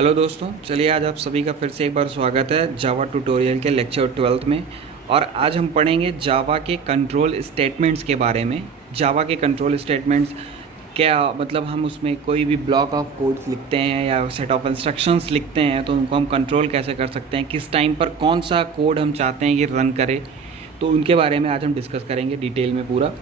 Hello दोस्तों, चलिए आज आप सभी का फिर से एक बार स्वागत है जावा ट्यूटोरियल के लेक्चर 12 में। और आज हम पढ़ेंगे जावा के कंट्रोल स्टेटमेंट्स के बारे में। जावा के कंट्रोल स्टेटमेंट्स क्या मतलब, हम उसमें कोई भी ब्लॉक ऑफ कोड्स लिखते हैं या सेट ऑफ इंस्ट्रक्शंस लिखते हैं तो उनको हम कंट्रोल कैसे कर सकते हैं, किस टाइम पर कौन सा कोड हम चाहते हैं ये रन करे, तो उनके बारे में आज हम डिस्कस करेंगे डिटेल में पूरा।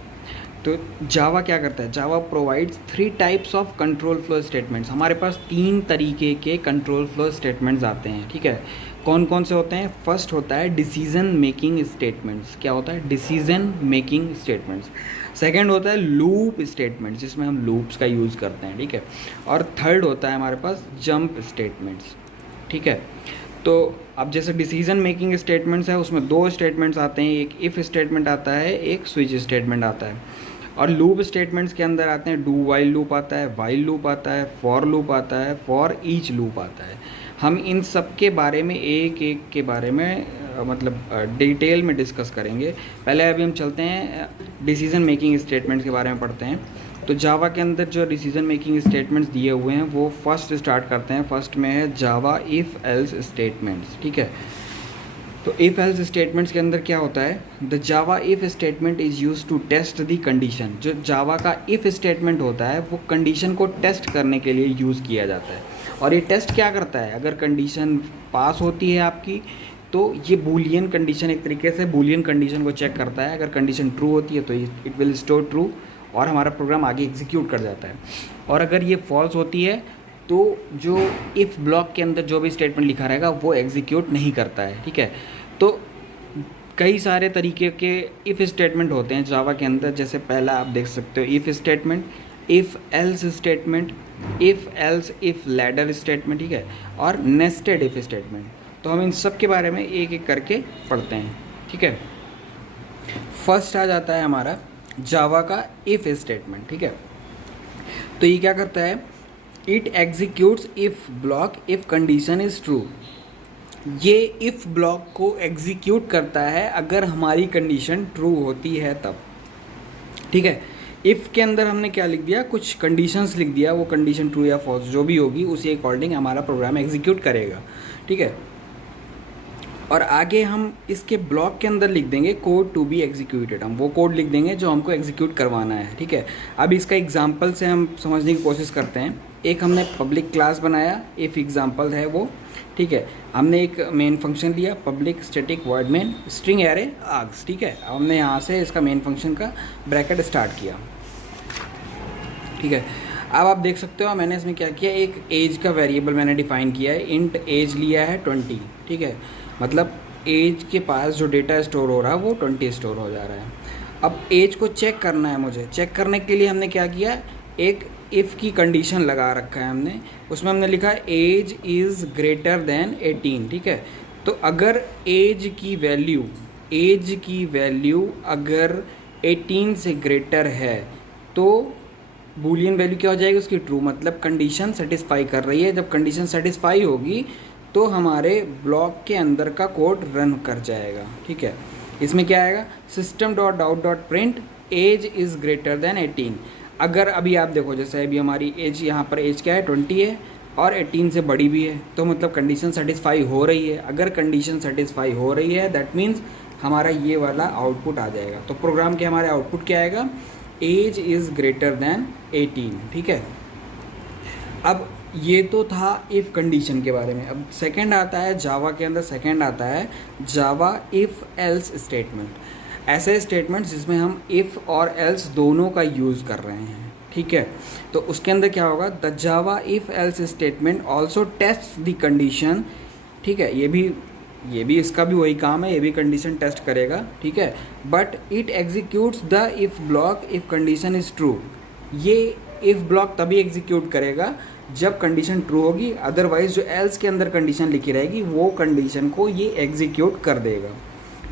तो जावा क्या करता है, Java provides 3 types of control flow statements. हमारे पास 3 तरीके के कंट्रोल फ्लो स्टेटमेंट्स आते हैं, ठीक है। कौन कौन से होते हैं? फर्स्ट होता है डिसीजन मेकिंग स्टेटमेंट्स। क्या होता है? Decision making statements. सेकंड होता है लूप स्टेटमेंट्स, जिसमें हम लूप्स का यूज़ करते हैं, ठीक है। और थर्ड होता है हमारे पास जंप स्टेटमेंट्स, ठीक है। तो अब जैसे डिसीजन मेकिंग स्टेटमेंट्स है, उसमें 2 स्टेटमेंट्स आते हैं, एक इफ़ स्टेटमेंट आता है, एक स्विच स्टेटमेंट आता है। और लूप स्टेटमेंट्स के अंदर आते हैं डू वाइल लूप आता है, वाइल लूप आता है, फॉर लूप आता है, फॉर ईच लूप आता है। हम इन सब के बारे में एक एक के बारे में मतलब डिटेल में डिस्कस करेंगे। पहले अभी हम चलते हैं डिसीजन मेकिंग स्टेटमेंट्स के बारे में पढ़ते हैं। तो जावा के अंदर जो डिसीजन मेकिंग स्टेटमेंट्स दिए हुए हैं वो फर्स्ट स्टार्ट करते हैं। फर्स्ट में है जावा इफ़ एल्स स्टेटमेंट्स, ठीक है। तो इफ़ एल्स स्टेटमेंट्स के अंदर क्या होता है, the Java if statement is use to test the condition. जो जावा का इफ़ स्टेटमेंट होता है वो कंडीशन को टेस्ट करने के लिए यूज़ किया जाता है। और ये टेस्ट क्या करता है, अगर कंडीशन पास होती है आपकी तो ये बूलियन कंडीशन, एक तरीके से बूलियन कंडीशन को चेक करता है। अगर कंडीशन ट्रू होती है तो इट विल स्टोर ट्रू और हमारा प्रोग्राम आगे एग्जीक्यूट कर जाता है। और अगर ये फॉल्स होती है तो जो इफ़ ब्लॉक के अंदर जो भी स्टेटमेंट लिखा रहेगा वो एग्जीक्यूट नहीं करता है, ठीक है। तो कई सारे तरीके के इफ़ स्टेटमेंट होते हैं जावा के अंदर। जैसे पहला आप देख सकते हो if statement, if else statement, if else if ladder statement, ठीक है, और नेस्टेड इफ़ स्टेटमेंट। तो हम इन सब के बारे में एक एक करके पढ़ते हैं, ठीक है। फर्स्ट आ जाता है हमारा जावा का इफ़ स्टेटमेंट, ठीक है। तो ये क्या करता है, it executes if block if condition is true. ये इफ़ ब्लॉक को एग्जीक्यूट करता है अगर हमारी कंडीशन ट्रू होती है तब, ठीक है। इफ़ के अंदर हमने क्या लिख दिया, कुछ कंडीशंस लिख दिया, वो कंडीशन ट्रू या फॉल्स जो भी होगी उसी अकॉर्डिंग हमारा प्रोग्राम एग्जीक्यूट करेगा, ठीक है। और आगे हम इसके ब्लॉक के अंदर लिख देंगे कोड टू बी एग्जीक्यूटेड। हम वो कोड लिख देंगे जो हमको एग्जीक्यूट करवाना है, ठीक है। अब इसका एग्जांपल से हम समझने की कोशिश करते हैं। एक हमने पब्लिक क्लास बनाया, इफ़ एग्जांपल है वो, ठीक है। हमने एक मेन फंक्शन लिया public static void main string array args, ठीक है। हमने यहाँ से इसका मेन फंक्शन का ब्रैकेट स्टार्ट किया, ठीक है। अब आप देख सकते हो मैंने इसमें क्या किया, एक एज का वेरिएबल मैंने डिफाइन किया है, इंट एज लिया है 20, ठीक है। मतलब एज के पास जो डेटा स्टोर हो रहा है वो 20 स्टोर हो जा रहा है। अब एज को चेक करना है मुझे, चेक करने के लिए हमने क्या किया, एक इफ़ की कंडीशन लगा रखा है हमने। उसमें हमने लिखा है एज इज़ ग्रेटर देन 18, ठीक है। तो अगर एज की वैल्यू अगर 18 से ग्रेटर है तो बूलियन वैल्यू क्या हो जाएगी उसकी, ट्रू, मतलब कंडीशन सेटिस्फाई कर रही है। जब कंडीशन सेटिस्फाई होगी तो हमारे ब्लॉक के अंदर का कोड रन कर जाएगा, ठीक है। इसमें क्या आएगा, system dot out dot print age is greater than 18। अगर अभी आप देखो, जैसे अभी हमारी एज, यहाँ पर एज क्या है 20 है और 18 से बड़ी भी है, तो मतलब कंडीशन सेटिस्फाई हो रही है। अगर कंडीशन सेटिस्फाई हो रही है दैट मीन्स हमारा ये वाला आउटपुट आ जाएगा। तो प्रोग्राम के हमारे आउटपुट क्या आएगा, एज इज़ ग्रेटर देन 18, ठीक है। अब ये तो था इफ़ कंडीशन के बारे में। अब सेकंड आता है जावा के अंदर, सेकंड आता है जावा इफ़ एल्स स्टेटमेंट। ऐसे स्टेटमेंट्स जिसमें हम इफ़ और एल्स दोनों का यूज़ कर रहे हैं, ठीक है। तो उसके अंदर क्या होगा, the Java if else statement also test the condition, ठीक है। ये भी इसका भी वही काम है, ये भी कंडीशन टेस्ट करेगा, ठीक है। But it executes the if block if condition is true. ये इफ़ ब्लॉक तभी एग्जीक्यूट करेगा जब कंडीशन ट्रू होगी, अदरवाइज जो एल्स के अंदर कंडीशन लिखी रहेगी वो कंडीशन को ये एग्जीक्यूट कर देगा,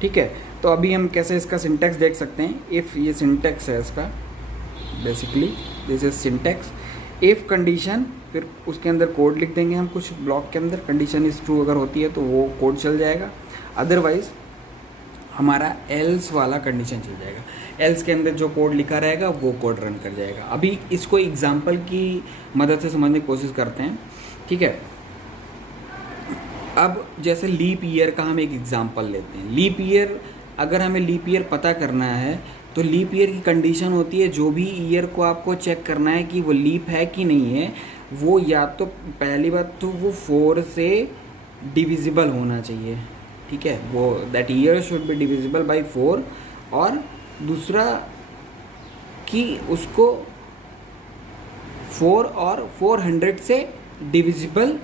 ठीक है। तो अभी हम कैसे इसका सिंटैक्स देख सकते हैं। इफ़, ये सिंटैक्स है इसका, basically this is syntax. If condition, फिर उसके अंदर कोड लिख देंगे हम कुछ ब्लॉक के अंदर, कंडीशन इज़ ट्रू अगर होती है तो वो कोड चल जाएगा, अदरवाइज हमारा एल्स वाला कंडीशन चल जाएगा। एल्स के अंदर जो कोड लिखा रहेगा वो कोड रन कर जाएगा। अभी इसको एग्जांपल की मदद से समझने की कोशिश करते हैं, ठीक है। अब जैसे लीप ईयर का हम एक एग्जांपल लेते हैं। लीप ईयर, अगर हमें लीप ईयर पता करना है तो लीप ईयर की कंडीशन होती है, जो भी ईयर को आपको चेक करना है कि वो लीप है कि नहीं है, वो या तो पहली बात तो वो 4 से डिविजिबल होना चाहिए, ठीक है, वो that year should be divisible by 4, और दूसरा कि उसको 4 और 400 से डिविजिबल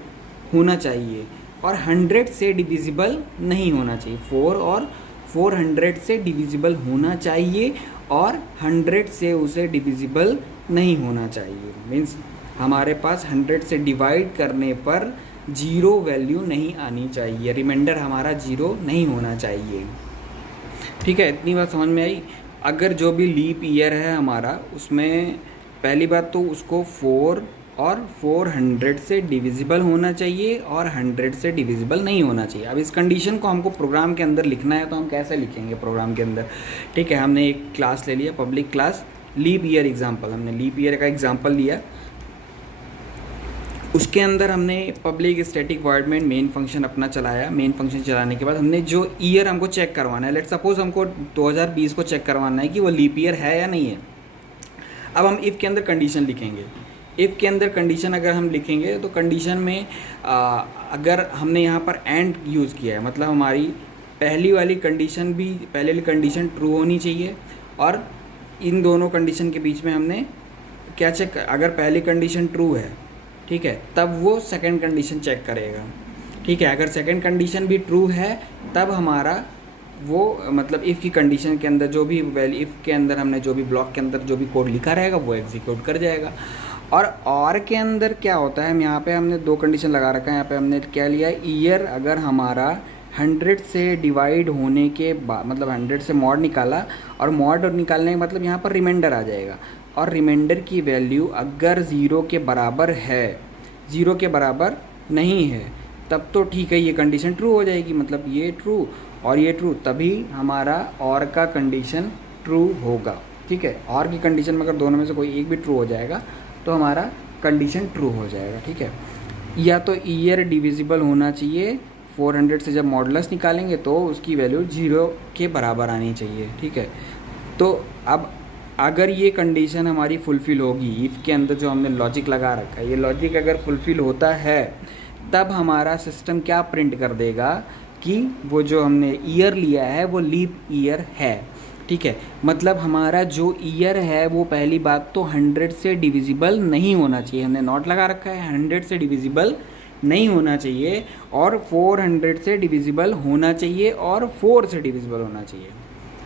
होना चाहिए और 100 से डिविजिबल नहीं होना चाहिए। 4 और 400 से डिविजिबल होना चाहिए और 100 से उसे डिविजिबल नहीं होना चाहिए। मीन्स हमारे पास 100 से डिवाइड करने पर जीरो वैल्यू नहीं आनी चाहिए, रिमाइंडर हमारा जीरो नहीं होना चाहिए। ठीक है, इतनी बात समझ में आई। अगर जो भी लीप ईयर है हमारा, उसमें पहली बात तो उसको 4 और 400 से डिविजिबल होना चाहिए और 100 से डिविजिबल नहीं होना चाहिए। अब इस कंडीशन को हमको प्रोग्राम के अंदर लिखना है, तो हम कैसे लिखेंगे प्रोग्राम के अंदर? ठीक है, हमने एक क्लास ले लिया, public class leap year example, हमने लीप ईयर का एग्जाम्पल लिया। उसके अंदर हमने पब्लिक स्टैटिक वॉइड में मेन फंक्शन अपना चलाया। मेन फंक्शन चलाने के बाद हमने जो ईयर हमको चेक करवाना है, लेट सपोज हमको 2020 को चेक करवाना है कि वो लीप ईयर है या नहीं है। अब हम इफ़ के अंदर कंडीशन लिखेंगे। इफ़ के अंदर कंडीशन अगर हम लिखेंगे तो कंडीशन में अगर हमने यहाँ पर एंड यूज़ किया है, मतलब हमारी पहली वाली कंडीशन भी, पहले वाली कंडीशन ट्रू होनी चाहिए, और इन दोनों कंडीशन के बीच में हमने क्या चेक, अगर पहली कंडीशन ट्रू है, ठीक है, तब वो सेकंड कंडीशन चेक करेगा। ठीक है, अगर सेकंड कंडीशन भी ट्रू है तब हमारा वो मतलब इफ़ की कंडीशन के अंदर जो भी वैल्यू, इफ़ के अंदर हमने जो भी ब्लॉक के अंदर जो भी कोड लिखा रहेगा वो एग्जीक्यूट कर जाएगा। और के अंदर क्या होता है, यहाँ पे हमने दो कंडीशन लगा रखा है। यहाँ पे हमने क्या लिया है, ईयर अगर हमारा 100 से डिवाइड होने के बाद, मतलब 100 से मॉड निकाला, और मॉड निकालने का मतलब यहाँ पर रिमाइंडर आ जाएगा, और रिमाइंडर की वैल्यू अगर 0 के बराबर है, 0 के बराबर नहीं है, तब तो ठीक है, ये कंडीशन ट्रू हो जाएगी, मतलब ये ट्रू और ये ट्रू, तभी हमारा और का कंडीशन ट्रू होगा। ठीक है, और की कंडीशन में अगर दोनों में से कोई एक भी ट्रू हो जाएगा तो हमारा कंडीशन ट्रू हो जाएगा। ठीक है, या तो ईयर डिविजिबल होना चाहिए, 400 से जब मॉडुलस निकालेंगे तो उसकी वैल्यू 0 के बराबर आनी चाहिए। ठीक है, तो अब अगर ये कंडीशन हमारी फुलफ़िल होगी, इफ़ के अंदर जो हमने लॉजिक लगा रखा है, ये लॉजिक अगर फुलफ़िल होता है तब हमारा सिस्टम क्या प्रिंट कर देगा कि वो जो हमने ईयर लिया है वो लीप ईयर है। ठीक है, मतलब हमारा जो ईयर है वो पहली बात तो 100 से डिविजिबल नहीं होना चाहिए, हमने नॉट लगा रखा है, 100 से डिविजिबल नहीं होना चाहिए, और 400 से डिविजिबल होना चाहिए, और 4 से डिविजिबल होना चाहिए।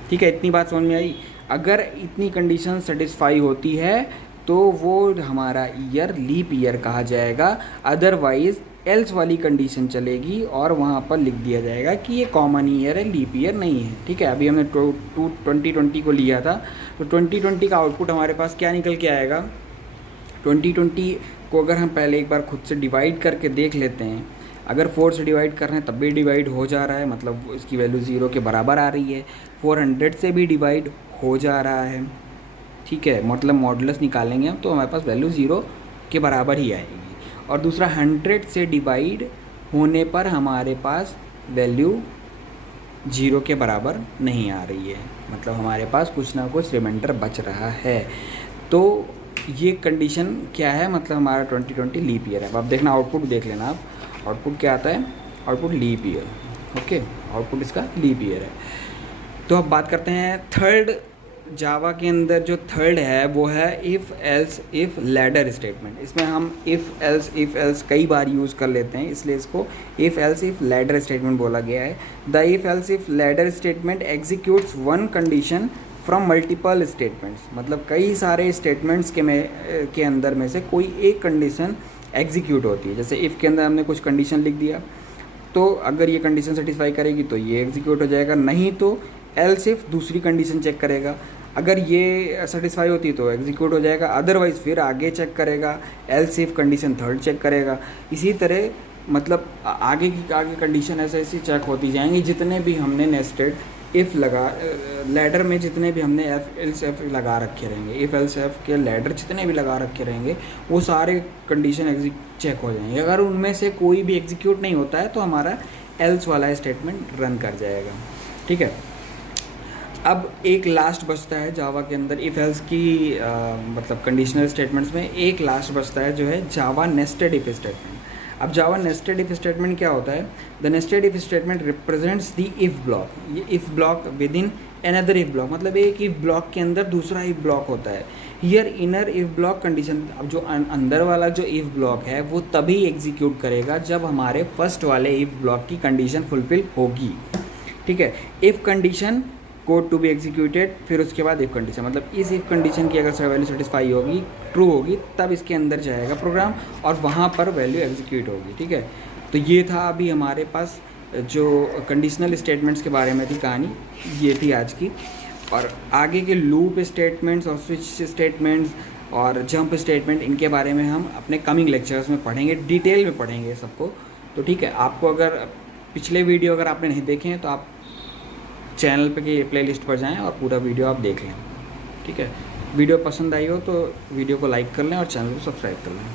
ठीक है, इतनी बात समझ में आई। अगर इतनी कंडीशन सेटिस्फाई होती है तो वो हमारा ईयर लीप ईयर कहा जाएगा, अदरवाइज़ एल्स वाली कंडीशन चलेगी और वहाँ पर लिख दिया जाएगा कि ये कॉमन ईयर है, लीप ईयर नहीं है। ठीक है, अभी हमने 2020 को लिया था, तो 2020 का आउटपुट हमारे पास क्या निकल के आएगा, 2020 को अगर हम पहले एक बार खुद से डिवाइड करके देख लेते हैं, अगर 4 से डिवाइड कर रहे हैं तब भी डिवाइड हो जा रहा है, मतलब इसकी वैल्यू 0 के बराबर आ रही है, 400 से भी डिवाइड हो जा रहा है। ठीक है, मतलब मॉडुलस निकालेंगे हम तो हमारे पास वैल्यू 0 के बराबर ही आएगी, और दूसरा 100 से डिवाइड होने पर हमारे पास वैल्यू 0 के बराबर नहीं आ रही है, मतलब हमारे पास कुछ ना कुछ रिमाइंडर बच रहा है। तो ये कंडीशन क्या है, मतलब हमारा 2020 लीप ईयर है। अब देखना आउटपुट देख लेना आप, आउटपुट क्या आता है, output leap year. Okay, output इसका लीप ईयर है। तो अब बात करते हैं थर्ड, जावा के अंदर जो थर्ड है वो है if else if ladder statement. इसमें हम इफ़ एल्स कई बार यूज़ कर लेते हैं, इसलिए इसको if else if ladder statement बोला गया है। The if else if ladder statement executes one condition from multiple statements, मतलब कई सारे स्टेटमेंट्स के अंदर में से कोई एक कंडीशन एग्जीक्यूट होती है। जैसे इफ़ के अंदर हमने कुछ कंडीशन लिख दिया, तो अगर ये कंडीशन सेटिस्फाई करेगी तो ये एग्जीक्यूट हो जाएगा, नहीं तो एल्स इफ़ दूसरी कंडीशन चेक करेगा, अगर ये सेटिस्फाई होती तो एग्जीक्यूट हो जाएगा, अदरवाइज़ फिर आगे चेक करेगा, else if condition third check करेगा। इसी तरह मतलब आगे की आगे कंडीशन ऐसे ऐसी चेक होती जाएंगी जितने भी हमने नेस्टेड इफ़ लगा लैडर में जितने भी हमने एफ एल्स एफ लगा रखे रहेंगे, इफ़ एल्स एफ के लैडर जितने भी लगा रखे रहेंगे वो सारे कंडीशन चेक हो जाएंगे। अगर उनमें से कोई भी एग्जीक्यूट नहीं होता है तो हमारा एल्स वाला स्टेटमेंट रन कर जाएगा। ठीक है, अब एक लास्ट बचता है जावा के अंदर इफ़ एल्स की मतलब कंडीशनल स्टेटमेंट्स में एक लास्ट बचता है जो है जावा नेस्टेड इफ स्टेटमेंट। अब जावा नेस्टेड इफ स्टेटमेंट क्या होता है? The nested if statement represents the if block. ये if block within another if block, मतलब एक इफ ब्लॉक के अंदर दूसरा इफ ब्लॉक होता है। Here inner if block condition, अब जो अंदर वाला जो इफ ब्लॉक है वो तभी एग्जीक्यूट करेगा जब हमारे फर्स्ट वाले इफ ब्लॉक की कंडीशन फुलफिल होगी। ठीक है, if condition code to be executed, फिर उसके बाद इफ कंडीशन, मतलब इस इफ कंडीशन की अगर वैल्यू सेटिस्फाई होगी, ट्रू होगी, तब इसके अंदर जाएगा प्रोग्राम और वहाँ पर वैल्यू एग्जीक्यूट होगी। ठीक है, तो ये था अभी हमारे पास जो कंडीशनल स्टेटमेंट्स के बारे में थी कहानी, ये थी आज की। और आगे के लूप स्टेटमेंट्स और स्विच स्टेटमेंट्स और जंप स्टेटमेंट, इनके बारे में हम अपने कमिंग लेक्चर्स में पढ़ेंगे, डिटेल में पढ़ेंगे सबको। तो ठीक है, आपको अगर पिछले वीडियो अगर आपने नहीं देखे हैं तो आप चैनल पे की प्लेलिस्ट पर जाएं और पूरा वीडियो आप देख लें। ठीक है, वीडियो पसंद आई हो तो वीडियो को लाइक कर लें और चैनल को सब्सक्राइब कर लें।